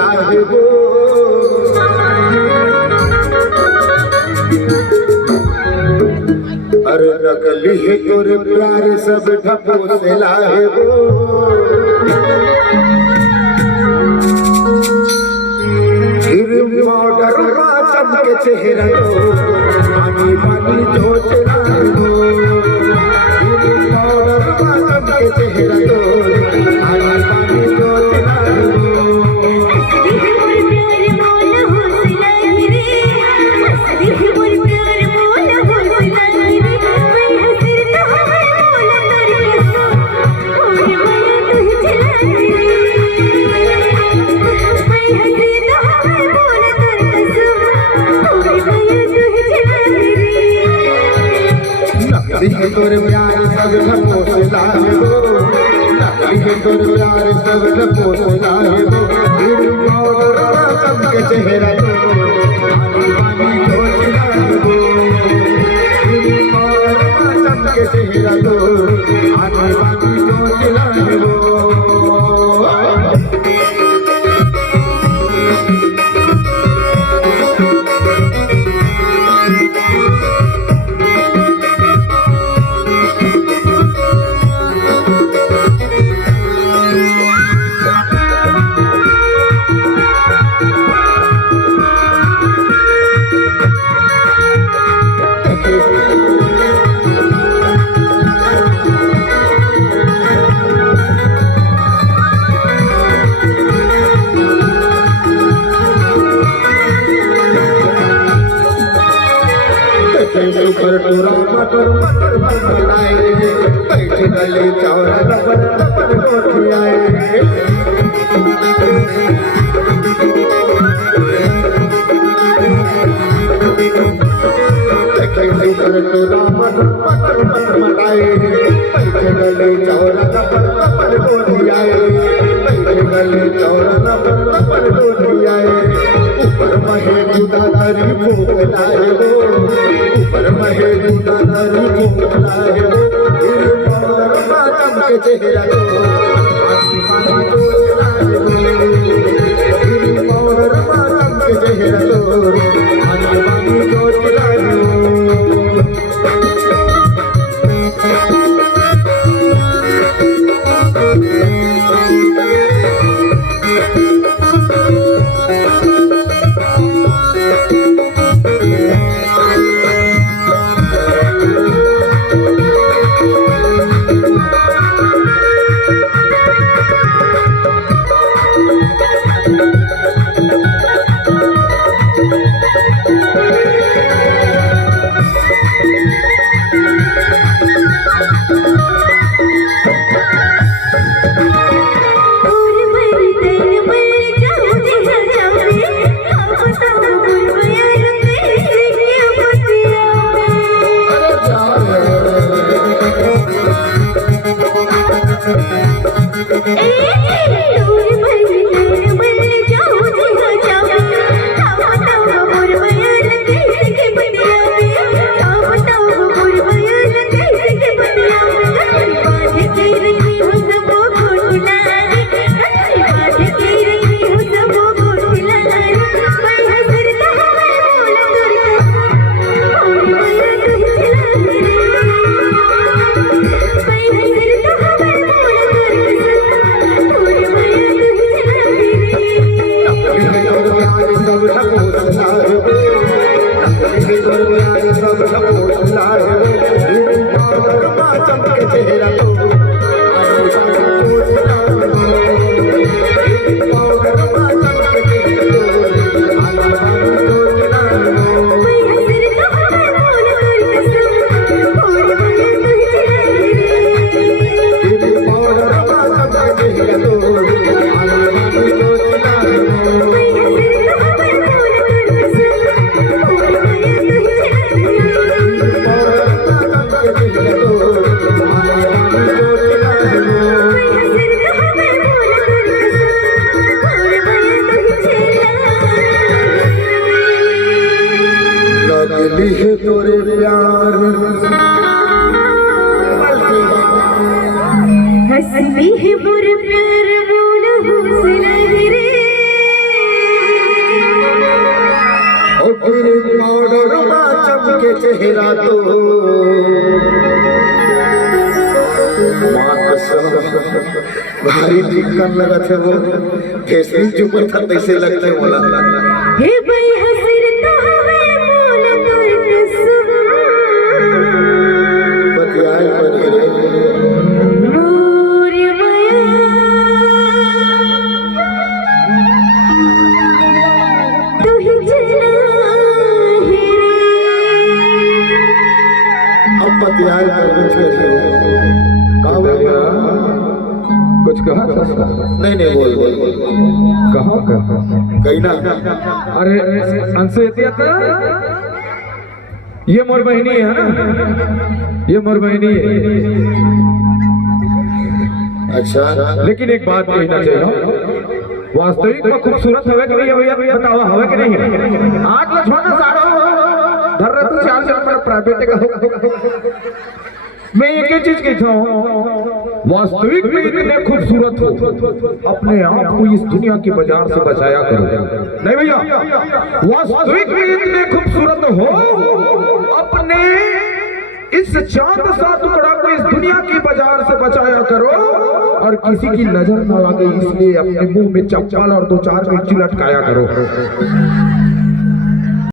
पहुँचला है वो। अरे नकली है तोरे प्यार सब ढकोसला है वो। फिर मॉडर चमके चेहरा तो पानी पानी सोचला है वो। फिर मॉडर चमके चेहरा तो पानी पानी सोचला है वो। तोर प्यार सब ढकोसला है वो। नकली तोर प्यार सब ढकोसला है वो। फिर मॉडर चमके चेहरा तो पानी पानी सोचला है वो। फिर मॉडर चमके चेहरा तो पानी पानी सोचला है वो। सुपर टूरा मटर मटर बनाए बैठे गले चावरा लपन लपन कोठी आए। सुपर टूरा मटर मटर बनाए बैठे गले चावरा लपन लपन कोठी आए। बैठे गले चावरा लपन लपन कोठी आए। ऊपर महे जुदा धरी फूक लाए वो। ऊपर महे जुदा धरी फूक लाए वो। फिर मॉडर चमके चेहरा तो पानी पानी सोचला है वो। फिर मॉडर चमके चेहरा तो पानी पानी सोचला है वो। तेरे पाउडर में चमके चेहरा तो भारी चिकन लगत है वो फेसबुक जो पर था तैसे लगता है बोला हे भाई हसीर तो हवे बोल तोर कसम बतियाई बनी रे मोर माया तू ही चला है अब बतियाई कर कुछ करियो कुछ कहा था? नहीं नहीं बोल बोल बोल कहा कहीं ना अरे अंशेतिया ये मोर बहनी है ना, ये मोर बहनी है। अच्छा लेकिन एक बात कहना चाहिए, वास्तविक में खूबसूरत हवे कि नहीं भैया बतावा हवे कि नहीं? आज ना छोटा साड़ो धर रहा तो 4 साल पर प्राइवेट का मैं एक ही चीज कहता हूँ, वास्तविक में इतने खूबसूरत हो अपने आप को इस दुनिया की बाजार से बचाया करो। नहीं भैया, वास्तविक में इतने खूबसूरत हो अपने इस चांद सा टुकड़ा को इस दुनिया की बाजार से बचाया करो और किसी की नजर न लगे इसलिए अपने मुंह में चप्पल और 2-4 मिर्ची लटकाया करो।